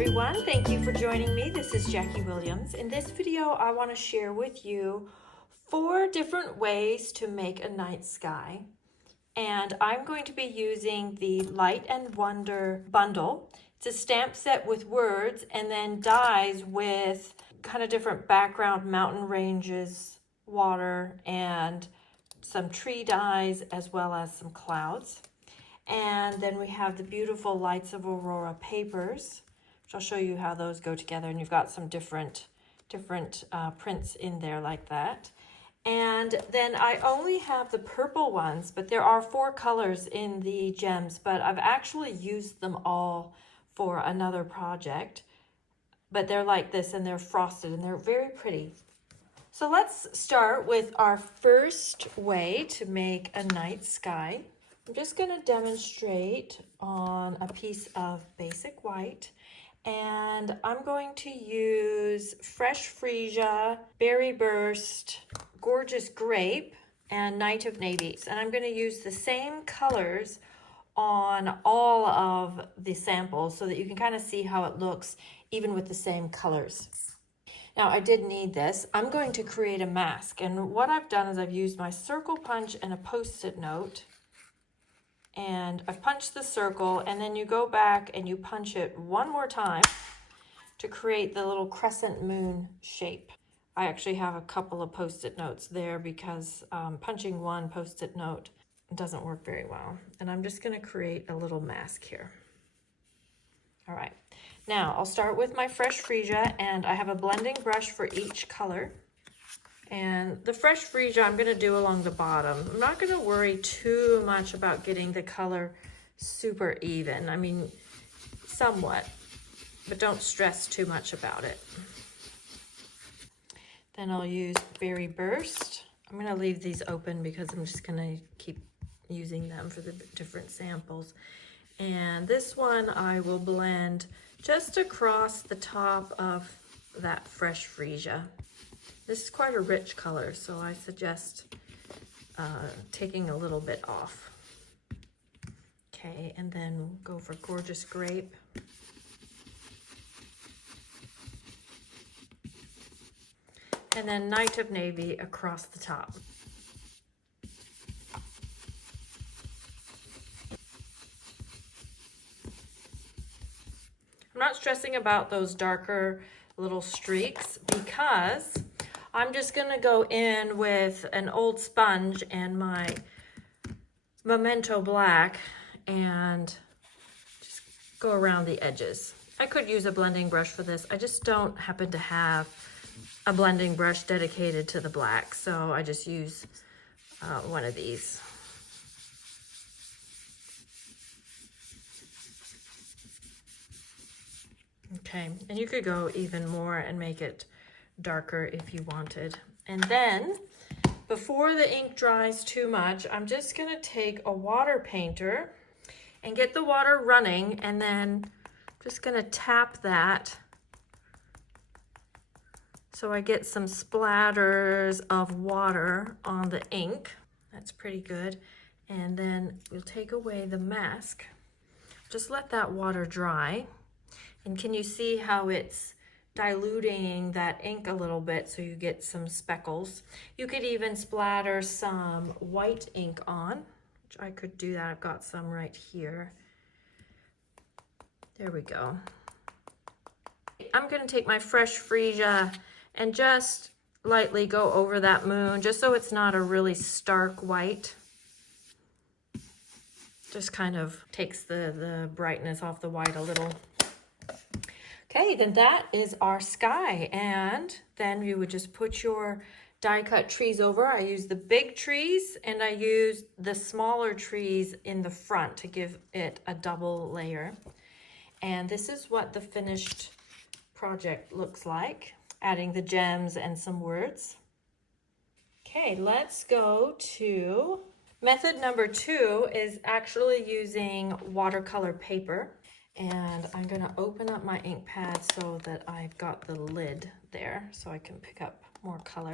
everyone, thank you for joining me. This is Jackie Williams. In this video, I want to share with you 4 different ways to make a night sky. And I'm going to be using the Light and Wonder bundle. It's a stamp set with words and then dies with kind of different background mountain ranges, water, and some tree dies as well as some clouds. And then we have the beautiful Lights of Aurora papers, which I'll show you how those go together. And you've got some different prints in there like that. And then I only have the purple ones, but there are 4 colors in the gems, but I've actually used them all for another project. But they're like this and they're frosted and they're very pretty. So let's start with our first way to make a night sky. I'm just going to demonstrate on a piece of basic white, and I'm going to use Fresh Freesia, Berry Burst, Gorgeous Grape, and Night of Navies. And I'm going to use the same colors on all of the samples so that you can kind of see how it looks even with the same colors. Now I did need this. I'm going to create a mask, and what I've done is I've used my circle punch and a post-it note. And I've punched the circle, and then you go back and you punch it one more time to create the little crescent moon shape. I actually have a couple of post-it notes there because punching one post-it note doesn't work very well. And I'm just going to create a little mask here. All right, now I'll start with my Fresh Freesia, and I have a blending brush for each color. And the Fresh Freesia I'm going to do along the bottom. I'm not going to worry too much about getting the color super even. I mean, somewhat, but don't stress too much about it. Then I'll use Berry Burst. I'm going to leave these open because I'm just going to keep using them for the different samples. And this one I will blend just across the top of that Fresh Freesia. This is quite a rich color, so I suggest taking a little bit off. Okay, and then go for Gorgeous Grape. And then Night of Navy across the top. I'm not stressing about those darker little streaks because I'm just going to go in with an old sponge and my Memento Black and just go around the edges. I could use a blending brush for this. I just don't happen to have a blending brush dedicated to the black, so I just use one of these. Okay, and you could go even more and make it darker if you wanted. And then before the ink dries too much, I'm just going to take a water painter and get the water running, and then just going to tap that so I get some splatters of water on the ink. That's pretty good. And then we'll take away the mask. Just let that water dry. And can you see how it's diluting that ink a little bit so you get some speckles? You could even splatter some white ink on, which I could do that. I've got some right here. There we go. I'm going to take my Fresh Freesia and just lightly go over that moon, just so it's not a really stark white. Just kind of takes the brightness off the white a little. Okay, then that is our sky, and then you would just put your die cut trees over. I use the big trees and I use the smaller trees in the front to give it a double layer. And this is what the finished project looks like, adding the gems and some words. Okay, let's go to method number 2 is actually using watercolor paper. And I'm going to open up my ink pad so that I've got the lid there so I can pick up more color.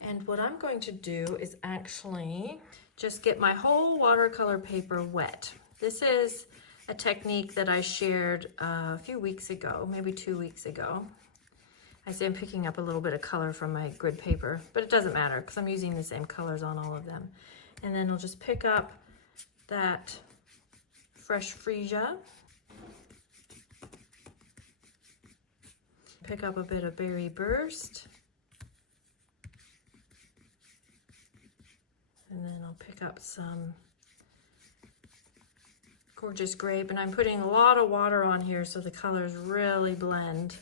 And what I'm going to do is actually just get my whole watercolor paper wet. This is a technique that I shared a few weeks ago, maybe 2 weeks ago. I say I'm picking up a little bit of color from my grid paper, but it doesn't matter because I'm using the same colors on all of them. And then I'll just pick up that fresh freesia, pick up a bit of berry burst, and then I'll pick up some gorgeous grape, and I'm putting a lot of water on here so the colors really blend.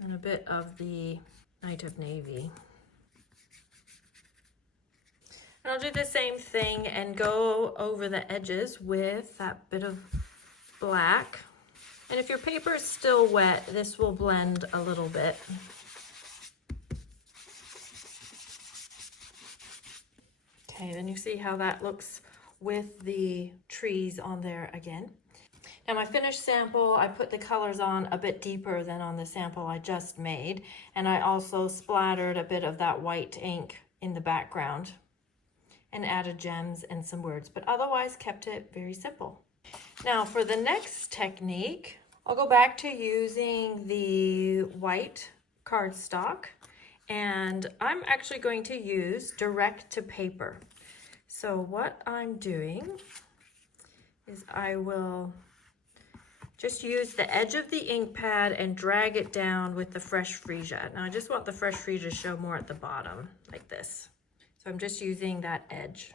And a bit of the Night of Navy. And I'll do the same thing and go over the edges with that bit of black. And if your paper is still wet, this will blend a little bit. Okay, then you see how that looks with the trees on there again. Now my finished sample, I put the colors on a bit deeper than on the sample I just made, and I also splattered a bit of that white ink in the background and added gems and some words, but otherwise kept it very simple. Now for the next technique, I'll go back to using the white cardstock, and I'm actually going to use direct to paper. So what I'm doing is I will just use the edge of the ink pad and drag it down with the fresh freesia. Now I just want the fresh freesia to show more at the bottom, like this. So I'm just using that edge.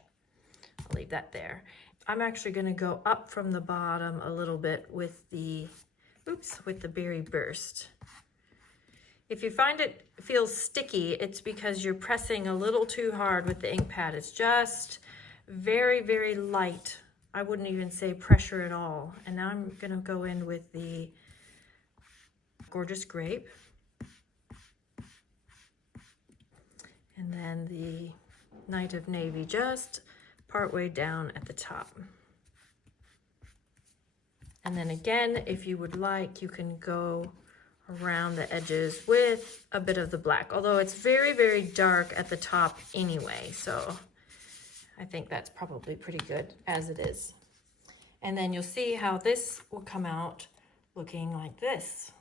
I'll leave that there. I'm actually gonna go up from the bottom a little bit with the, with the berry burst. If you find it feels sticky, it's because you're pressing a little too hard with the ink pad. It's just very, very light. I wouldn't even say pressure at all. And now I'm gonna go in with the gorgeous grape. And then the Night of Navy just partway down at the top. And then again, if you would like, you can go around the edges with a bit of the black, although it's very, very dark at the top anyway. So I think that's probably pretty good as it is. And then you'll see how this will come out looking like this.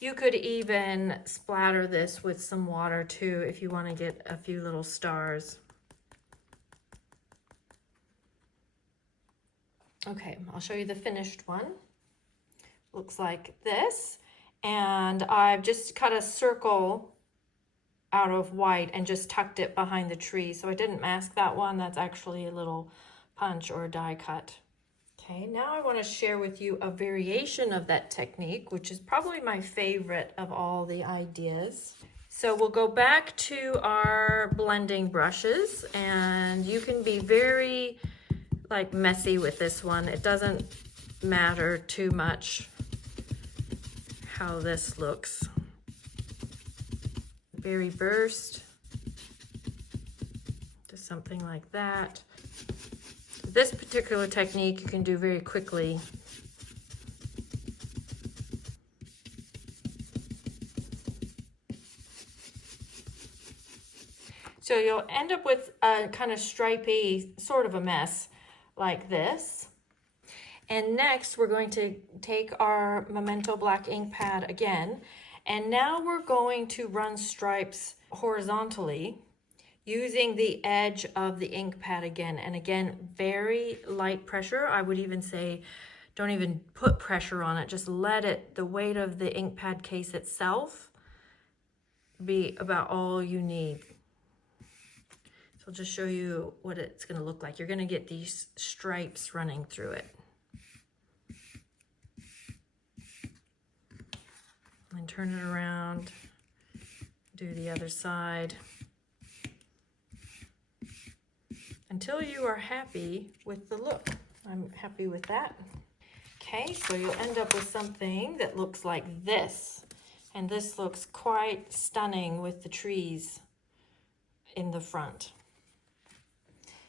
You could even splatter this with some water too if you want to get a few little stars. Okay, I'll show you the finished one. Looks like this. And I've just cut a circle out of white and just tucked it behind the tree. So I didn't mask that one. That's actually a little punch or die cut. Okay, now I want to share with you a variation of that technique, which is probably my favorite of all the ideas. So we'll go back to our blending brushes, and you can be very messy with this one. It doesn't matter too much how this looks. Berry burst, just something like that. This particular technique you can do very quickly. So you'll end up with a kind of stripy sort of a mess like this. And next we're going to take our Memento black ink pad again, and now we're going to run stripes horizontally using the edge of the ink pad again. And again, very light pressure. I would even say don't even put pressure on it, just let it, the weight of the ink pad case itself, be about all you need. So I'll just show you what it's going to look like. You're going to get these stripes running through it. And turn it around, do the other side, until you are happy with the look. I'm happy with that. Okay, so you'll end up with something that looks like this. And this looks quite stunning with the trees in the front.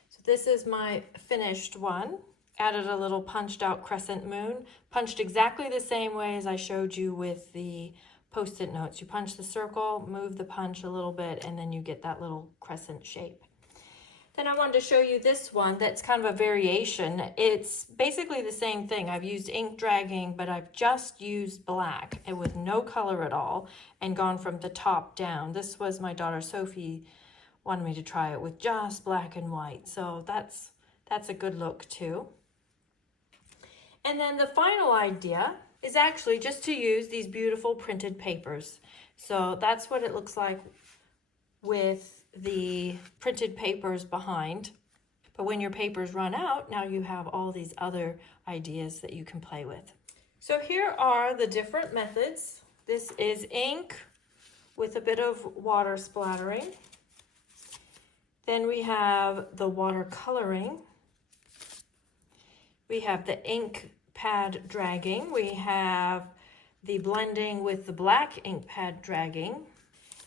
So this is my finished one. Added a little punched out crescent moon, punched exactly the same way as I showed you with the Post-it notes. You punch the circle, move the punch a little bit, and then you get that little crescent shape. Then I wanted to show you this one that's kind of a variation. It's basically the same thing. I've used ink dragging, but I've just used black and with no color at all and gone from the top down. This was my daughter Sophie wanted me to try it with just black and white. So that's a good look too. And then the final idea is actually just to use these beautiful printed papers. So that's what it looks like with the printed papers behind. But when your papers run out, now you have all these other ideas that you can play with. So here are the different methods. This is ink with a bit of water splattering. Then we have the watercoloring. We have the ink pad dragging. We have the blending with the black ink pad dragging.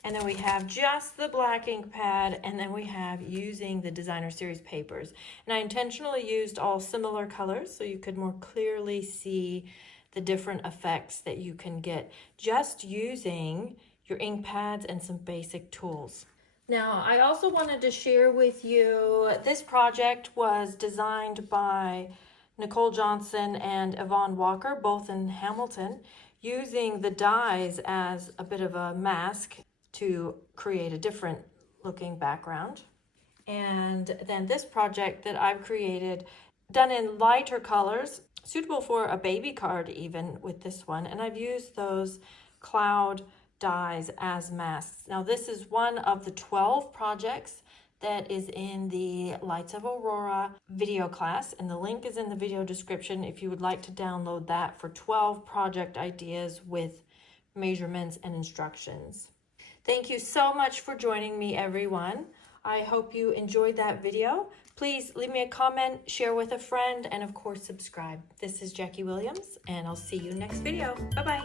And then we have just the black ink pad, and then we have using the designer series papers. And I intentionally used all similar colors so you could more clearly see the different effects that you can get just using your ink pads and some basic tools. Now, I also wanted to share with you, this project was designed by Nicole Johnson and Yvonne Walker, both in Hamilton, using the dies as a bit of a mask to create a different looking background. And then this project that I've created, done in lighter colors, suitable for a baby card even with this one. And I've used those cloud dies as masks. Now this is one of the 12 projects that is in the Lights of Aurora video class, and the link is in the video description if you would like to download that for 12 project ideas with measurements and instructions. Thank you so much for joining me, everyone. I hope you enjoyed that video. Please leave me a comment, share with a friend, and of course subscribe. This is Jackie Williams, and I'll see you next video. Bye-bye.